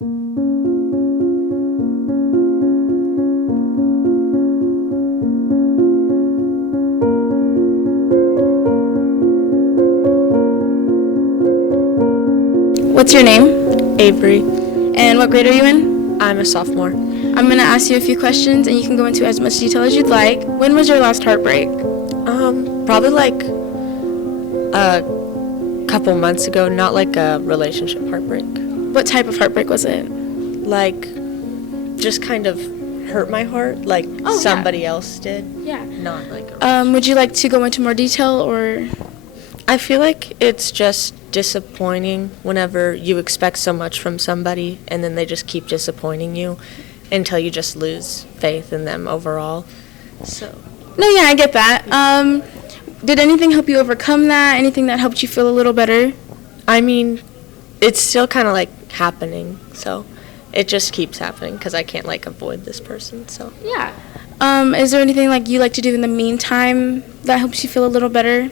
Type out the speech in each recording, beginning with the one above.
What's your name? Avery. And what grade are you in? I'm a sophomore. I'm going to ask you a few questions and you can go into as much detail as you'd like. When was your last heartbreak? Probably like a couple months ago, not like a relationship heartbreak. What type of heartbreak was it? Like, just kind of hurt my heart, like somebody else did. Yeah. Not like a Would you like to go into more detail or? I feel like it's just disappointing whenever you expect so much from somebody and then they just keep disappointing you until you just lose faith in them overall. So. No, yeah, I get that. Did anything help you overcome that? Anything that helped you feel a little better? I mean, it's still kind of like happening, so it just keeps happening because I can't like avoid this person, so. Yeah. Is there anything like you like to do in the meantime that helps you feel a little better?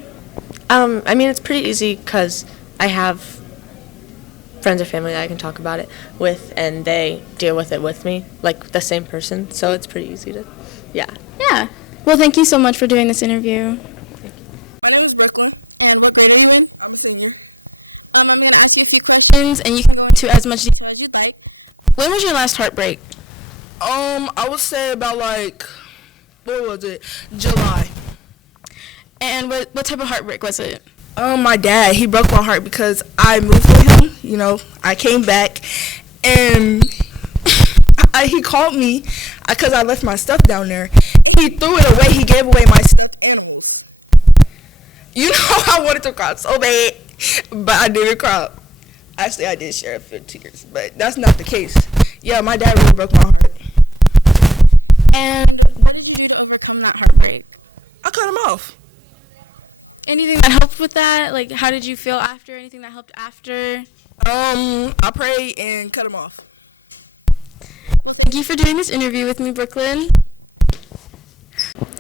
I mean, it's pretty easy because I have friends or family that I can talk about it with, and they deal with it with me, like the same person, so it's pretty easy to, yeah. Yeah. Well, thank you so much for doing this interview. My name is Brooklyn. And what grade are you in? I'm a senior. I'm going to ask you a few questions, and you can go into as much detail as you'd like. When was your last heartbreak? I would say about like, what was it? July. And what type of heartbreak was it? My dad, he broke my heart because I moved with him. You know, I came back, and he called me because I left my stuff down there, and he threw it away. He gave away my stuffed animals. You know, I wanted to cry so bad, but I didn't cry. Actually, I did share a few tears, but that's not the case. Yeah, my dad really broke my heart. And what did you do to overcome that heartbreak? I cut him off. Anything that helped with that? Like, how did you feel after? Anything that helped after? I prayed and cut him off. Well, thank you for doing this interview with me, Brooklyn.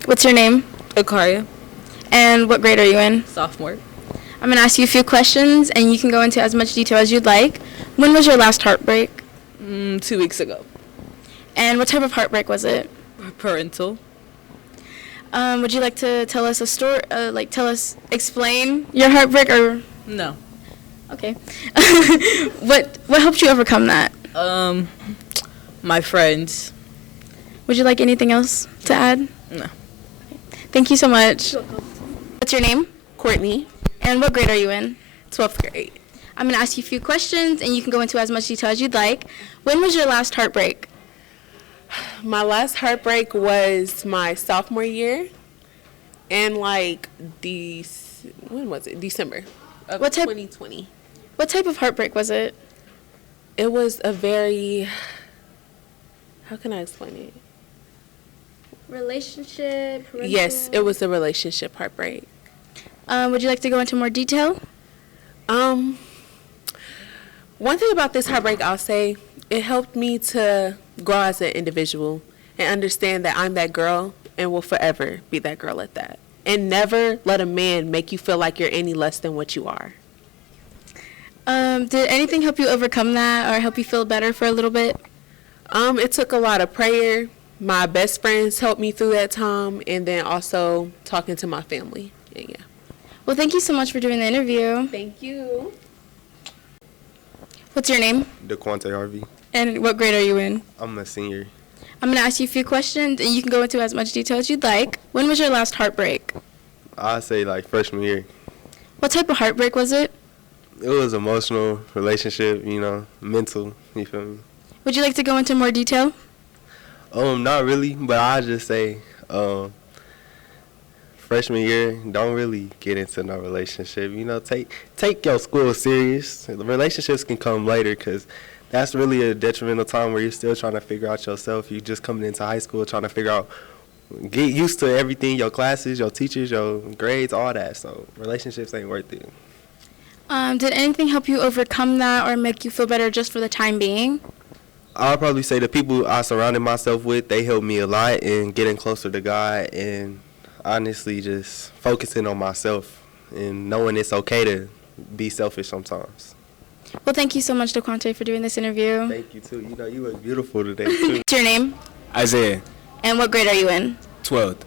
What's your name? Akaria, And what grade are you in? sophomore. I'm going to ask you a few questions, and you can go into as much detail as you'd like. When was your last heartbreak? 2 weeks ago. And what type of heartbreak was it? Parental. Would you like to tell us a story, explain your heartbreak, or? No. Okay. What helped you overcome that? My friends. Would you like anything else to add? No. Thank you so much. What's your name? Courtney, And what grade are you in? 12th grade. I'm going to ask you a few questions, and you can go into as much detail as you'd like. When was your last heartbreak? My last heartbreak was my sophomore year, and like when was it? December of What type- 2020. What type of heartbreak was it? It was a very, how can I explain it? Relationship? Yes, it was a relationship heartbreak. Would you like to go into more detail? One thing about this heartbreak, I'll say, it helped me to grow as an individual and understand that I'm that girl and will forever be that girl at that. And never let a man make you feel like you're any less than what you are. Did anything help you overcome that or help you feel better for a little bit? It took a lot of prayer. My best friends helped me through that time, and then also talking to my family. Yeah. Well, thank you so much for doing the interview. Thank you. What's your name? DeQuante Harvey. And what grade are you in? I'm a senior. I'm going to ask you a few questions, and you can go into as much detail as you'd like. When was your last heartbreak? I'd say like freshman year. What type of heartbreak was it? It was emotional, relationship, mental, you feel me? Would you like to go into more detail? Not really, but I just say freshman year, don't really get into no relationship. Take your school serious. The relationships can come later because that's really a detrimental time where you're still trying to figure out yourself. You just coming into high school trying to figure out, get used to everything, your classes, your teachers, your grades, all that. So relationships ain't worth it. Did anything help you overcome that or make you feel better just for the time being? I'll probably say the people I surrounded myself with, they helped me a lot in getting closer to God and honestly just focusing on myself and knowing it's okay to be selfish sometimes. Well, thank you so much, DeQuante, for doing this interview. Thank you, too. You know, you look beautiful today, too. What's your name? Isaiah, And what grade are you in? 12th.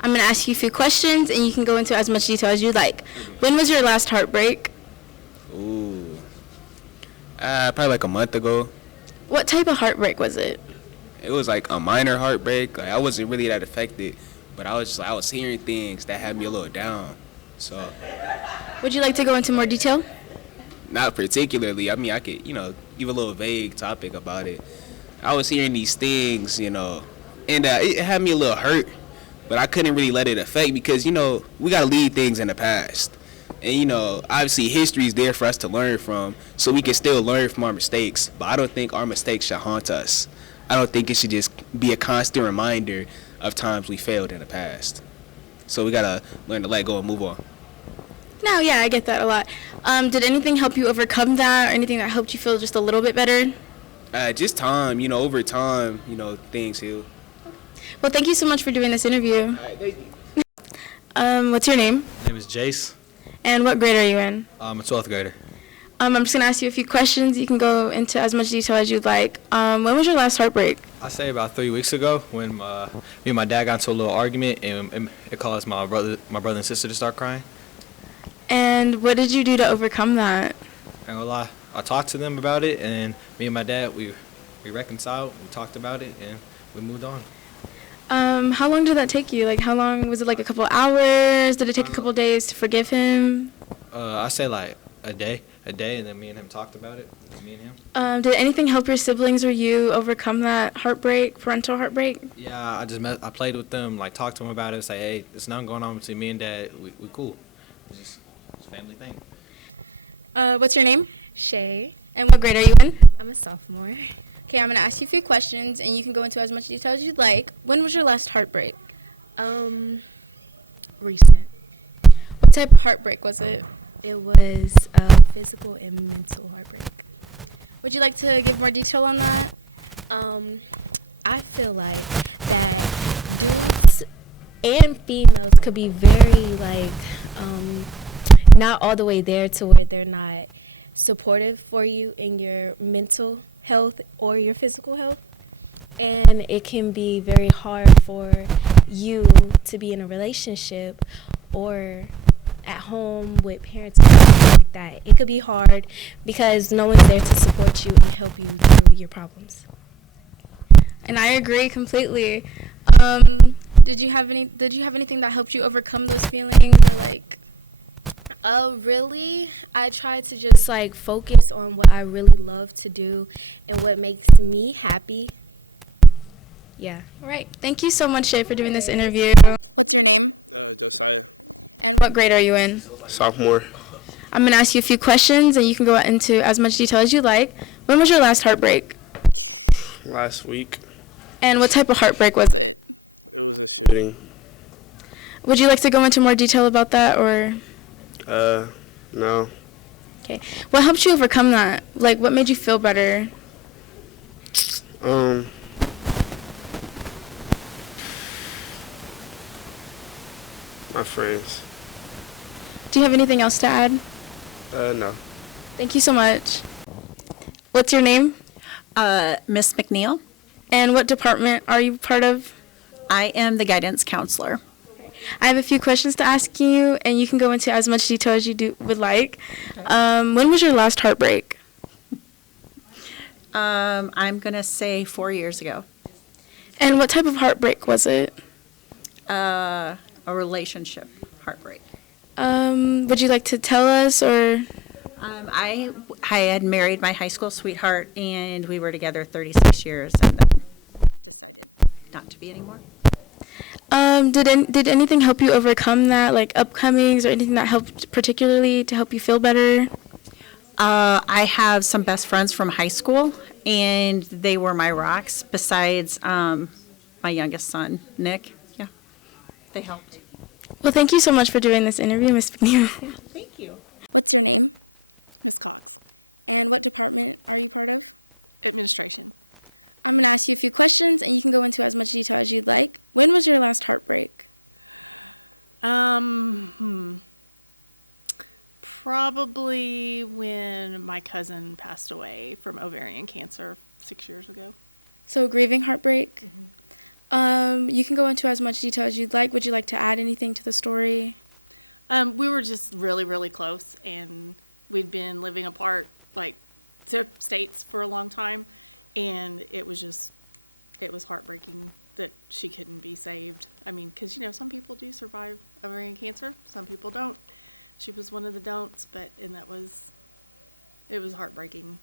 I'm going to ask you a few questions, and you can go into as much detail as you'd like. When was your last heartbreak? Ooh. Probably like a month ago. What type of heartbreak was it? It was like a minor heartbreak. Like I wasn't really that affected, but I was hearing things that had me a little down. So, Would you like to go into more detail? not particularly. I mean, I could, give a little vague topic about it. I was hearing these things, and it had me a little hurt, but I couldn't really let it affect because, we got to leave things in the past. And, obviously history is there for us to learn from, so we can still learn from our mistakes. But I don't think our mistakes should haunt us. I don't think it should just be a constant reminder of times we failed in the past. So we got to learn to let go and move on. No, yeah, I get that a lot. Did anything help you overcome that, or anything that helped you feel just a little bit better? Just time, over time, things heal. Well, thank you so much for doing this interview. All right, thank you. What's your name? My name is Jace. And what grade are you in? I'm a 12th grader. I'm just going to ask you a few questions. You can go into as much detail as you'd like. When was your last heartbreak? I say about 3 weeks ago when me and my dad got into a little argument and it caused my brother and sister to start crying. And what did you do to overcome that? Ain't gonna lie, I talked to them about it, and me and my dad, we reconciled, we talked about it, and we moved on. How long did that take you? Like, how long? Was it like a couple hours? Did it take a couple days to forgive him? I say like a day, and then me and him talked about it, me and him. Did anything help your siblings or you overcome that heartbreak, parental heartbreak? Yeah, I played with them, like talked to them about it, say, hey, there's nothing going on between me and dad, we cool. It's a family thing. What's your name? Shay. And what grade are you in? I'm a sophomore. Okay, I'm going to ask you a few questions, and you can go into as much detail as you'd like. When was your last heartbreak? Recent. What type of heartbreak was it? It was a physical and mental heartbreak. Would you like to give more detail on that? I feel like that dudes and females could be very not all the way there to where they're not supportive for you in your mental health or your physical health. And it can be very hard for you to be in a relationship or at home with parents and stuff like that. It could be hard because no one's there to support you and help you through your problems. And I agree completely. Did you have anything that helped you overcome those feelings, or like? Really, I try to just focus on what I really love to do and what makes me happy. Yeah. All right. Thank you so much, Shay, for doing this interview. What's your name? Josiah. And what grade are you in? Sophomore. I'm going to ask you a few questions, and you can go into as much detail as you like. When was your last heartbreak? Last week. And what type of heartbreak was it? It was a shooting. Would you like to go into more detail about that, or? No. Okay. What helped you overcome that? Like, what made you feel better? My friends. Do you have anything else to add? No. Thank you so much. What's your name? Miss McNeil. And what department are you part of? I am the guidance counselor. I have a few questions to ask you, and you can go into as much detail as you would like. When was your last heartbreak? I'm going to say 4 years ago. And what type of heartbreak was it? A relationship heartbreak. Would you like to tell us, or? I had married my high school sweetheart, and we were together 36 years, and then decided not to be anymore. Did anything help you overcome that, like upcomings or anything that helped particularly to help you feel better? I have some best friends from high school, and they were my rocks, besides my youngest son, Nick. Yeah, they helped. Well, thank you so much for doing this interview, Ms. McNeil. Yeah, thank you. What's your name? Miss Cox. And what department are you part of? Administration. I'm going to ask you a few questions, and you can go into as much detail as you'd like. When was your last heartbreak? Probably when my cousin passed away from ovarian cancer 6 years ago. So grieving heartbreak. You can go into as much detail as you'd like. Would you like to add anything to the story? We were just really, really close, and we'd been living apart, like, to states for a long time, and it was heartbreaking that she couldn't be saved. I mean, because, some people do survive ovarian cancer, some people don't. She was one of the don'ts, it was heartbreaking.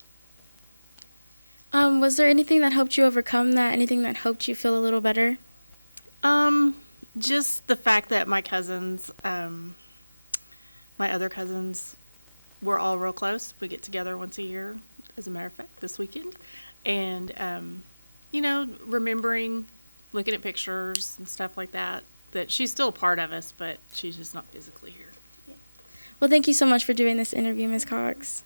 Was there anything that helped you overcome that? Anything that helped you feel a little better? Just the fact that my cousins, my other cousins, we're all real close. We get together once a year, as a matter of fact, this weekend. And, remembering, looking at pictures and stuff like that she's still a part of us, but she's just not physically here. Well, thank you so much for doing this interview, Ms. Cox.